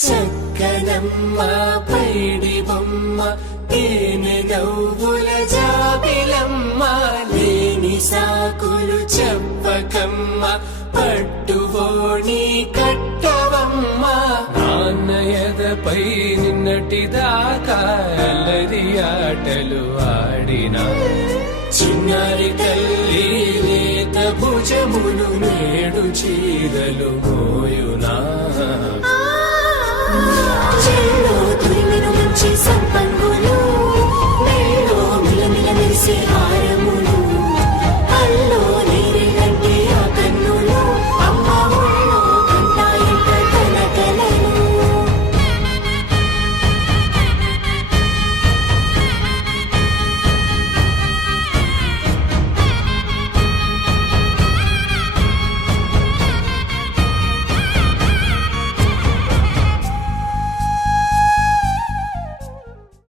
చక్కనమ్మ పైడి బొమ్మ తేనె నవ్వుల జాబిలమ్మ లేని సాకులు చెప్పకమ్మ పట్టువోణి కట్టవమ్మ నాన్నయదపై నిన్నటిదాకా అల్లరి ఆటలు ఆడినా చిన్నారి తల్లి లేత భుజములు నేడు చీరలు మోయునా